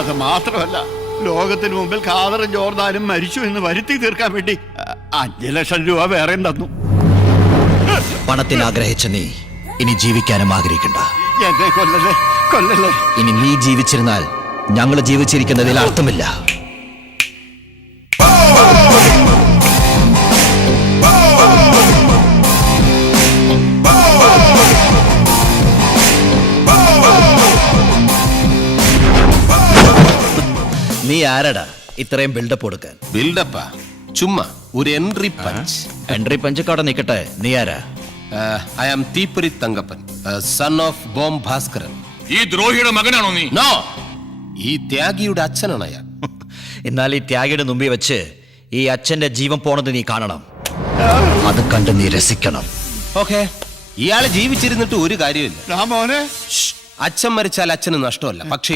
അത് മാത്രമല്ല, ലോകത്തിന് മുമ്പിൽ ഖാദറും ജോർദാനും മരിച്ചു എന്ന് വരുത്തി തീർക്കാൻ വേണ്ടി 5 ലക്ഷം രൂപ വേറെയും തന്നു. പണത്തിന് ആഗ്രഹിച്ച നീ ഇനി ജീവിക്കാനും ആഗ്രഹിക്കണ്ട. എന്നെ കൊല്ലല്ലേ, കൊല്ലല്ലേ. ഇനി നീ ജീവിച്ചിരുന്നാൽ ഞങ്ങൾ ജീവിച്ചിരിക്കുന്നതിൽ അർത്ഥമില്ല. നീ ആരടാ ഇത്രയും ബിൽഡപ്പ് കൊടുക്കാൻ? ബിൽഡപ്പാ? ചുമ്മാ ഒരു എൻട്രി പഞ്ച്. എൻട്രി പഞ്ചക്കാടെ നിക്കട്ടെ, നീ ആരാ? ഐ ആം തീപ്പൊരി Thankappan, sun of bomb Bhaskaran. ഈ ദ്രോഹിയുടെ മകനാണോ നീ? നോ, ഈ ത്യാഗിയുടെ അച്ഛനാണ് അയാൾ. എന്നാൽ ഈ ത്യാഗിയുടെ മുമ്പിൽ വെച്ച് ഈ അച്ഛന്റെ ജീവൻ പോണത് നീ കാണണം. അത് കണ്ട് നീ രസിക്കണം. ഓക്കെ, ഇയാള് ജീവിച്ചിരുന്നിട്ട് ഒരു കാര്യമില്ല. രാമോനെ, അച്ഛൻ മരിച്ചാൽ അച്ഛന് നഷ്ടമല്ല, പക്ഷെ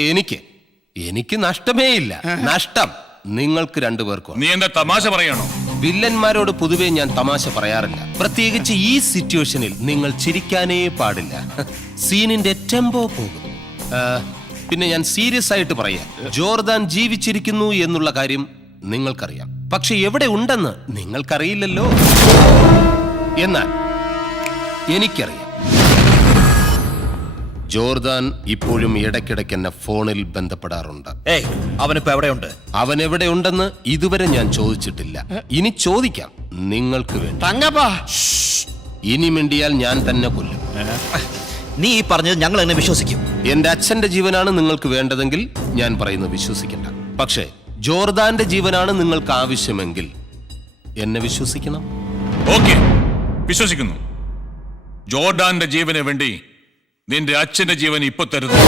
എനിക്ക് നഷ്ടമേ ഇല്ല. നഷ്ടം നിങ്ങൾക്ക് രണ്ടുപേർക്കും. നീ എന്താ തമാശ പറയാണോ? വില്ലന്മാരോട് പൊതുവെ ഞാൻ തമാശ പറയാറില്ല, പ്രത്യേകിച്ച് ഈ സിറ്റുവേഷനിൽ നിങ്ങൾ ചിരിക്കാനേ പാടില്ല. സീനിന്റെ ടെമ്പോ പോകും. പിന്നെ ഞാൻ സീരിയസ് ആയിട്ട് പറയാം, ജോർദാൻ ജീവിച്ചിരിക്കുന്നു എന്നുള്ള കാര്യം നിങ്ങൾക്കറിയാം, പക്ഷെ എവിടെ ഉണ്ടെന്ന് നിങ്ങൾക്കറിയില്ലല്ലോ. എന്നാൽ എനിക്കറിയാം. ജോർദാൻ ഇപ്പോഴും ഇടയ്ക്കിടയ്ക്ക് എന്നെ ഫോണിൽ ബന്ധപ്പെടാറുണ്ട്. അവനിപ്പോ എവിടെയുണ്ട്? അവൻ എവിടെയുണ്ടെന്ന് ഇതുവരെ ഞാൻ ചോദിച്ചിട്ടില്ല. ഇനി ചോദിക്കാം, നിങ്ങൾക്ക് വേണ്ടി. തങ്കപ്പാ, ഇനി മിണ്ടിയാൽ ഞാൻ തന്നെ കൊല്ലും. നീ ഈ പറഞ്ഞത് ഞങ്ങൾ എന്നെ വിശ്വസിക്കും? എന്റെ അച്ഛന്റെ ജീവനാണ് നിങ്ങൾക്ക് വേണ്ടതെങ്കിൽ ഞാൻ പറയുന്നത് വിശ്വസിക്കണ്ട. പക്ഷേ ജോർദാന്റെ ജീവനാണ് നിങ്ങൾക്ക് ആവശ്യമെങ്കിൽ എന്നെ വിശ്വസിക്കണം. ഓക്കെ, വിശ്വസിക്കുന്നു. ജോർദാന്റെ ജീവന് വേണ്ടി നിന്റെ അച്ഛന്റെ ജീവൻ ഇപ്പൊ തരുന്നു.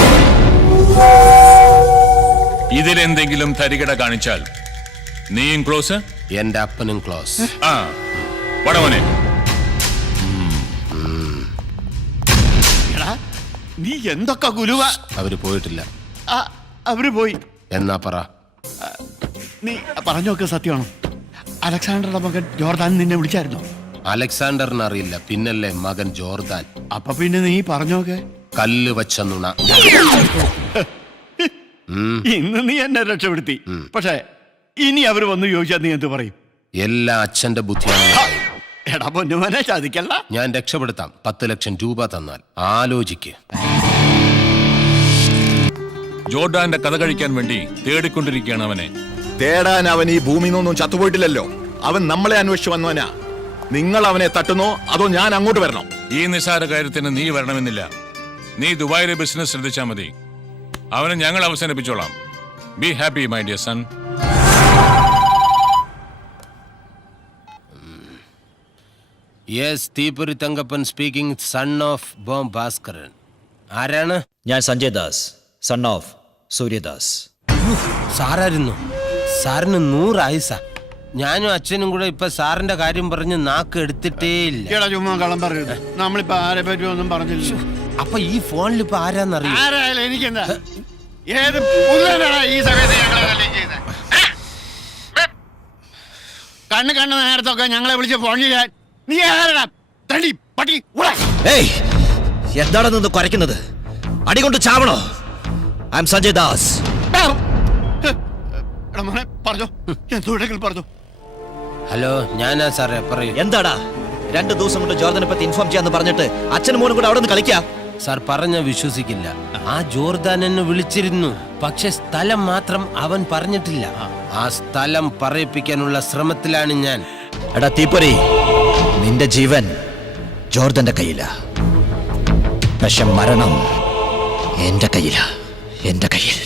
ഇതിലെന്തെങ്കിലും തരികിട കാണിച്ചാൽ നീയും ക്ലോസ്, എന്റെ അപ്പനും ക്ലോസ്. ആ വടവനെ, നീ എന്തൊക്കെ ഗുരുവ. അവര് പോയിട്ടില്ല. അവര് പോയി എന്നാ പറ. നീ പറഞ്ഞൊക്കെ സത്യമാണോ? അലക്സാണ്ടറുടെ മകൻ ജോർദാൻ നിന്നെ വിളിച്ചായിരുന്നോ? അലക്സാണ്ടറിന് അറിയില്ല, പിന്നല്ലേ മകൻ ജോർദാൻ. അപ്പൊ പിന്നെ നീ പറഞ്ഞോക്കെ. കല്ല് വച്ച നുണ. ഇന്ന് നീ എന്നെ രക്ഷപ്പെടുത്തി. പക്ഷേ ഇനി അവര് വന്ന് ചോദിച്ചാൽ നീ എന്ത് പറയും? എല്ലാ അച്ഛന്റെ ബുദ്ധിയാണ്. എടാ പൊന്നുമനെ, ചതിക്കല്ല. ഞാൻ രക്ഷപ്പെടുത്താം, 10 ലക്ഷം രൂപ തന്നാൽ. ആലോചിക്ക്. ജോർദാന്റെ കഥ കഴിക്കാൻ വേണ്ടി തേടിക്കൊണ്ടിരിക്കുകയാണ് അവനെ. തേടാൻ അവൻ ഈ ഭൂമിയിൽ നിന്നൊന്നും ചത്തുപോയിട്ടില്ലല്ലോ. അവൻ നമ്മളെ അന്വേഷിച്ചു വന്നവനാ. നിങ്ങൾ അവനെ തട്ടുന്നോ അതോ ഞാൻ അങ്ങോട്ട് വരണോ? ഈ നിസ്സാര കാര്യത്തിന് നീ വരണമെന്നില്ല. നീ ദുബായിലെ ബിസിനസ് ശ്രദ്ധിച്ചാൽ മതി. അവനെ ഞങ്ങൾ അവസാനിപ്പിച്ചോളാം. Be happy my dear son. Yes, തീപ്പൊരി Thankappan speaking, son of bomb Bhaskaran. ആരാണ്? ഞാൻ സഞ്ജയ് ദാസ്, സൺ ഓഫ് സൂര്യദാസ്. സാറായിരുന്നു. സാറിന് 100 ആയുസാ. ഞാനും അച്ഛനും കൂടെ ഇപ്പൊ സാറിന്റെ കാര്യം പറഞ്ഞ് നാക്ക് എടുത്തിട്ടേ ഇല്ല. ചുമ്മാ കള്ളം പറയരുത്. നമ്മളിപ്പോ ആരെ പറ്റി ഒന്നും പറഞ്ഞില്ല. അപ്പൊ ഈ ഫോണിൽ ഇപ്പൊ ആരാന്നറിയാം? ആരായാലും എനിക്കെന്താ? ഏത് പുള്ളനാണ് ഈ സമയത്ത് ഞങ്ങളെ ശല്യം ചെയ്യുന്നത്? കണ്ണ് നേരത്തൊക്കെ ഞങ്ങളെ വിളിച്ച് ഫോൺ ചെയ്യാൻ നീ ആരാ? തടി പട്ടി. എന്താണ് നിന്ന് കുരയ്ക്കുന്നത്? അടികൊണ്ട് ചാവണോ? I'm Sanjay Das. പറഞ്ഞോ, എന്തുണ്ടെങ്കിലും പറഞ്ഞോ. ഹലോ, ഞാനാ സാറേ, പറയൂ. എന്താടാ 2 ദിവസം കൊണ്ട് ജോർദാനെ പറ്റി ഇൻഫോം ചെയ്യാന്ന് പറഞ്ഞിട്ട് അച്ഛനും മോനും കൂടെ അവിടെ നിന്ന് കളിക്കാം? സാർ പറഞ്ഞ വിശ്വസിക്കില്ല. ആ ജോർദാൻ എന്നെ വിളിച്ചിരുന്നു, പക്ഷെ സ്ഥലം മാത്രം അവൻ പറഞ്ഞിട്ടില്ല. ആ സ്ഥലം പറയിപ്പിക്കാനുള്ള ശ്രമത്തിലാണ് ഞാൻ. എടാ തീപ്പൊരി, നിന്റെ ജീവൻ ജോർദന്റെ കയ്യില, പക്ഷെ മരണം എന്റെ കയ്യില. എന്റെ കയ്യിൽ.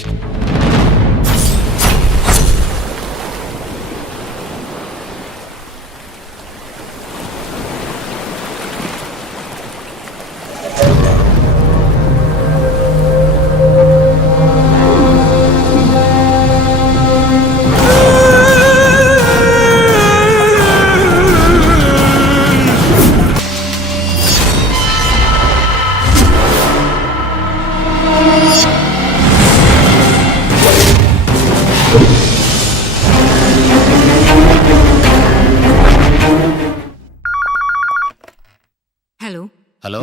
Hello. ഹലോ,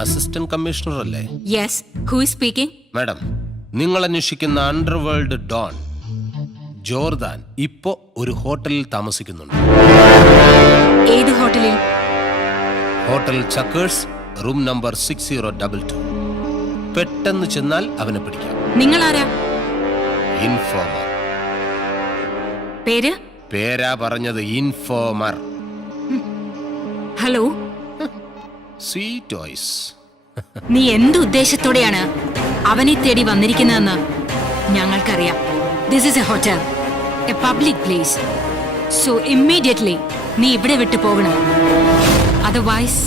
അസിസ്റ്റന്റ് കമ്മീഷണർ അല്ലേ? Yes. Who is speaking? Madam, നിങ്ങൾ അന്വേഷിക്കുന്ന അണ്ടർവേൾഡ് ഡോൺ ജോർദാൻ ഇപ്പോ ഒരു ഹോട്ടലിൽ താമസിക്കുന്നുണ്ട്. ഏത് ഹോട്ടലിൽ? ഹോട്ടൽ ചക്കേഴ്സ്, റൂം നമ്പർ 6022. പെട്ടെന്ന് ചെന്നാൽ അവനെ പിടിക്കാം. നിങ്ങൾ ആരാ? ഇൻഫോമർ. പേര്? പേരാ പറഞ്ഞത്, ഇൻഫോമർ. Hello, sweet voice. നീ എന്ത് ഉദ്ദേശത്തോടെയാണ് അവനെ തേടി വന്നിരിക്കുന്നതെന്ന് ഞങ്ങൾക്കറിയാം. This is A hotel, A public place. So immediately നീ ഇവിടെ വിട്ടു പോകണം. Otherwise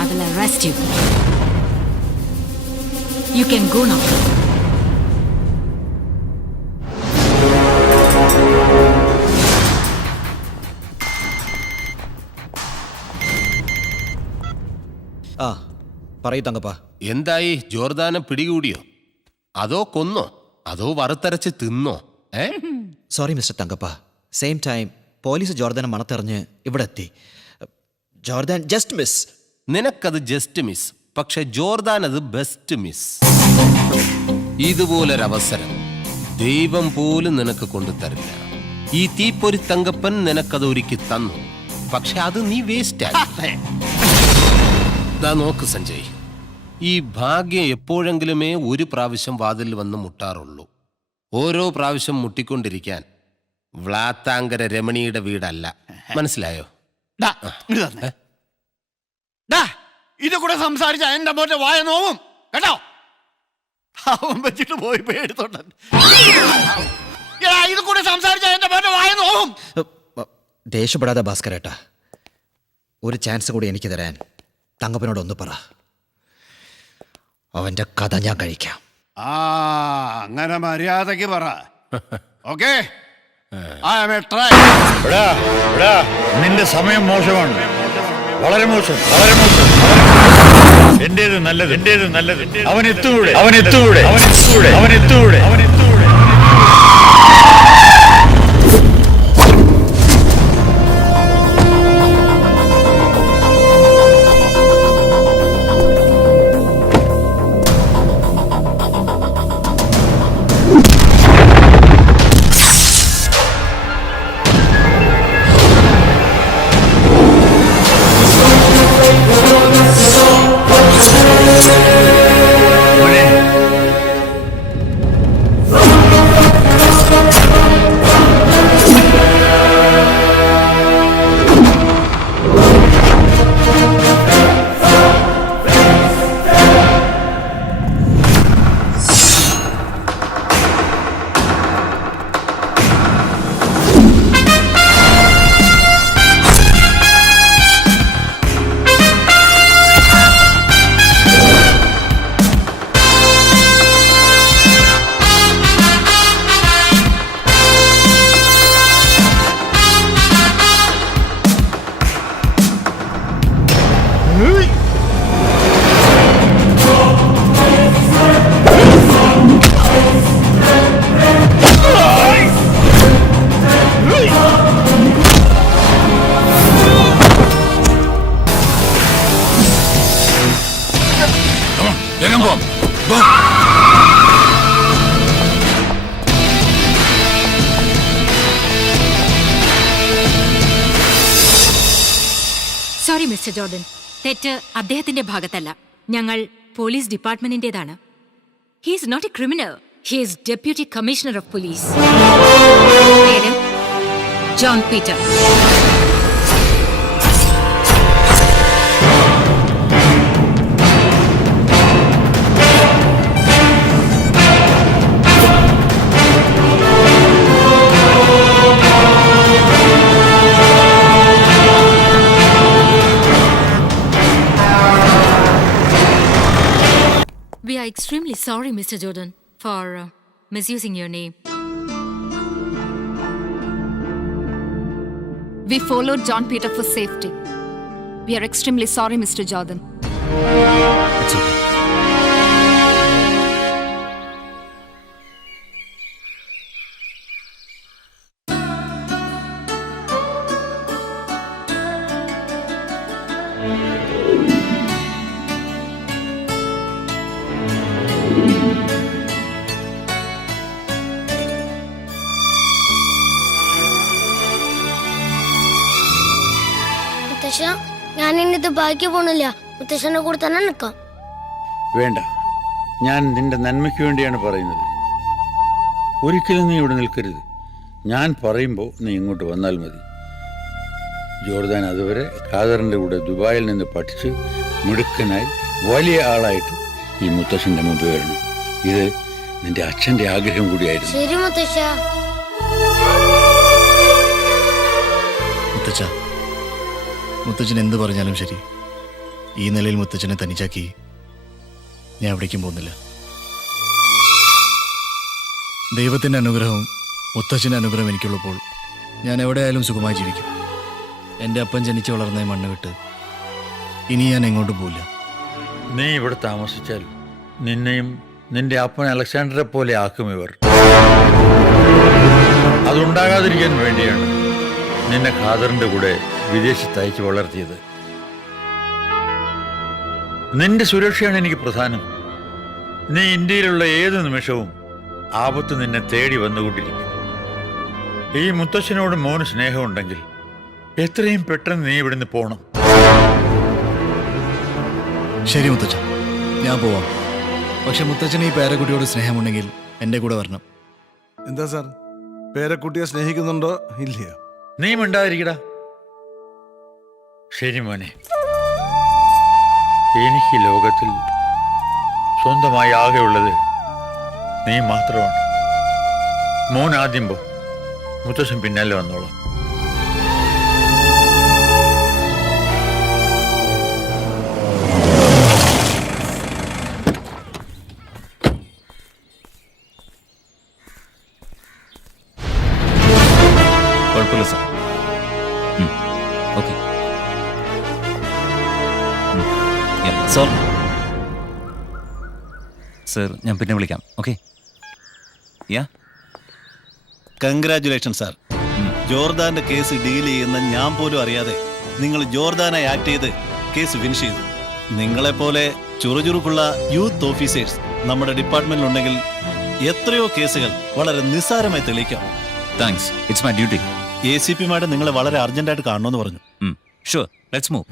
I will arrest you. You can go now. ആ പറയൂ തങ്കപ്പ. എന്തായി, ജോർദാനെ പിടികൂടിയോ? അതോ കൊന്നോ? അതോ വറുത്തരച്ച് തിന്നോ? സോറി മിസ്റ്റർ തങ്കപ്പ. സെയിം ടൈം പോലീസ് ജോർദാനെ മണത്തെറിഞ്ഞ് ഇവിടെ എത്തി. Jordan just miss. നിനക്കത് ജസ്റ്റ് മിസ്, പക്ഷെ ജോർദാൻ അത് ബെസ്റ്റ് മിസ്. ഇതുപോലൊരവസരം ദൈവം പോലും നിനക്ക് കൊണ്ടുതരില്ല. ഈ തീപ്പൊരി തങ്കപ്പൻ നിനക്കത് ഒരുക്കി തന്നു, പക്ഷെ അത് നീ വേസ്റ്റ് ആയി. ദാ നോക്ക് സഞ്ജയ്, ഈ ഭാഗ്യം എപ്പോഴെങ്കിലുമേ ഒരു പ്രാവശ്യം വാതിൽ വന്ന് മുട്ടാറുള്ളൂ. ഓരോ പ്രാവശ്യം മുട്ടിക്കൊണ്ടിരിക്കാൻ വ്ളാത്താങ്കര രമണിയുടെ വീടല്ല. മനസ്സിലായോ? ഇത് കൂടെ സംസാരിച്ച എന്റെ മോന്റെ വായ നോവും കേട്ടോ. അവൻ വെച്ചിട്ട് പോയി പേടിത്തോട്ടൻ. ഇത് കൂടെ സംസാരിച്ച എന്റെ മോന്റെ വായ നോവും. ദേഷ്യപ്പെടാതെ ഭാസ്കരേട്ടാ, ഒരു ചാൻസ് കൂടി എനിക്ക് തരാൻ തങ്കപ്പനോട് ഒന്ന് പറ. അവന്റെ കഥ ഞാൻ കഴിക്കാം. അങ്ങനെ മര്യാദക്ക് പറ. ഓക്കേ, നിന്റെ സമയം മോശമാണ്, വളരെ മോശം, വളരെ മോശം. എന്റേത് നല്ലത്, എന്റേത് നല്ലത്. അവനെത്തൂടെ, അവനെത്തൂടെ, അവനെത്തൂടെ, അവനെത്തൂടെ, അവനെത്തൂടെ. സോറി മിസ്റ്റർ ജോർഡൻ, തെറ്റ് അദ്ദേഹത്തിന്റെ ഭാഗത്തല്ല, ഞങ്ങൾ പോലീസ് ഡിപ്പാർട്ട്മെന്റിന്റേതാണ്. He is not a criminal, he is deputy commissioner of police. പേര് John Peter. We are extremely sorry, Mr. Jordan, for misusing your name. We followed John Peter for safety. We are extremely sorry, Mr. Jordan. It's okay. മുത്തശ്ശ, ഞാൻ ഇനി ദുബായിക്ക് പോണില്ല. മുത്തശ്ശന്റെ കൂടെ തന്നെ നിൽക്കാം. വേണ്ട, ഞാൻ നിന്റെ നന്മയ്ക്ക് വേണ്ടിയാണ് പറയുന്നത്. ഒരിക്കലും നീ ഇവിടെ നിൽക്കരുത്. ഞാൻ പറയുമ്പോൾ നീ ഇങ്ങോട്ട് വന്നാൽ മതി. ജോർദാൻ അതുവരെ ഖാദറിന്റെ കൂടെ ദുബായിൽ നിന്ന് പഠിച്ച് മിടുക്കനായി വലിയ ആളായിട്ട് ഈ മുത്തശ്ശന്റെ മുമ്പ് വരണം. ഇത് നിന്റെ അച്ഛന്റെ ആഗ്രഹം കൂടിയായിരുന്നു. ശരി മുത്തശ്ശ. മുത്തച്ഛ, മുത്തച്ഛൻ എന്ത് പറഞ്ഞാലും ശരി, ഈ നിലയിൽ മുത്തച്ഛനെ തനിച്ചാക്കി ഞാൻ എവിടേക്കും പോകുന്നില്ല. ദൈവത്തിൻ്റെ അനുഗ്രഹവും മുത്തച്ഛൻ്റെ അനുഗ്രഹം എനിക്കുള്ളപ്പോൾ ഞാൻ എവിടെയായാലും സുഖമായി ജീവിക്കും. എൻ്റെ അപ്പൻ ജനിച്ചു വളർന്ന ഈ മണ്ണ് വിട്ട് ഇനി ഞാൻ എങ്ങോട്ടും പോവില്ല. നീ ഇവിടെ താമസിച്ചാൽ നിന്നെയും നിന്റെ അപ്പൻ അലക്സാണ്ടറെ പോലെ ആക്കും ഇവർ. അതുണ്ടാകാതിരിക്കാൻ വേണ്ടിയാണ് നിന്നെ ഖാദറിന്റെ കൂടെ വിദേശത്ത് അയച്ച് വളർത്തിയത്. നിന്റെ സുരക്ഷയാണ് എനിക്ക് പ്രധാനം. നീ ഇന്ത്യയിലുള്ള ഏത് നിമിഷവും ആപത്ത് നിന്നെ തേടി വന്നുകൊണ്ടിരിക്കും. ഈ മുത്തച്ഛനോട് മോന് സ്നേഹമുണ്ടെങ്കിൽ എത്രയും പെട്ടെന്ന് നീ ഇവിടുന്ന് പോണം. ശരി മുത്തച്ഛ, ഞാൻ പോവാം. പക്ഷെ മുത്തച്ഛന് ഈ പേരക്കുട്ടിയോട് സ്നേഹമുണ്ടെങ്കിൽ എൻ്റെ കൂടെ വരണം. എന്താ സാർ, പേരക്കുട്ടിയെ സ്നേഹിക്കുന്നുണ്ടോ ഇല്ലയോ? നീ മിണ്ടാതിരിക്കടാ. ശരി മോനെ, എനിക്ക് ലോകത്തിൽ സ്വന്തമായി ആകെയുള്ളത് നീ മാത്രമാണ്. മോൻ ആദ്യം പോ, മുത്തശ്ശൻ പിന്നാലെ വന്നോളാം. കുഴപ്പമില്ല സാർ. Okay sir. സാർ ഞാൻ പിന്നെ വിളിക്കാം. ഓക്കെ. യാ, കൺഗ്രാറ്റുലേഷൻ സാർ. ജോർദാന്റെ കേസ് ഡീൽ ചെയ്യുന്ന ഞാൻ പോലും അറിയാതെ നിങ്ങൾ ജോർദാനായി ആക്ട് ചെയ്ത് കേസ് ഫിനിഷ് ചെയ്തു. നിങ്ങളെപ്പോലെ ചുറുചുറുക്കുള്ള യൂത്ത് ഓഫീസേഴ്സ് നമ്മുടെ ഡിപ്പാർട്ട്മെന്റിലുണ്ടെങ്കിൽ എത്രയോ കേസുകൾ വളരെ നിസ്സാരമായി തെളിയിക്കാം. Thanks, it's my duty. ACP madam നിങ്ങളെ വളരെ അർജന്റായിട്ട് കാണണമെന്ന് പറഞ്ഞു. Sure, let's move.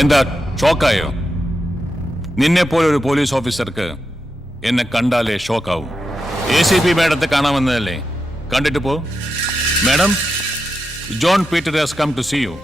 എന്താ ഷോക്കായോ? നിന്നെ പോലെ ഒരു പോലീസ് ഓഫീസർക്ക് എന്നെ കണ്ടാലേ ഷോക്കാവും. ACP മാഡത്തെ കാണാമെന്നതല്ലേ? കണ്ടിട്ട് പോ. Madam, John Peter has come to see U.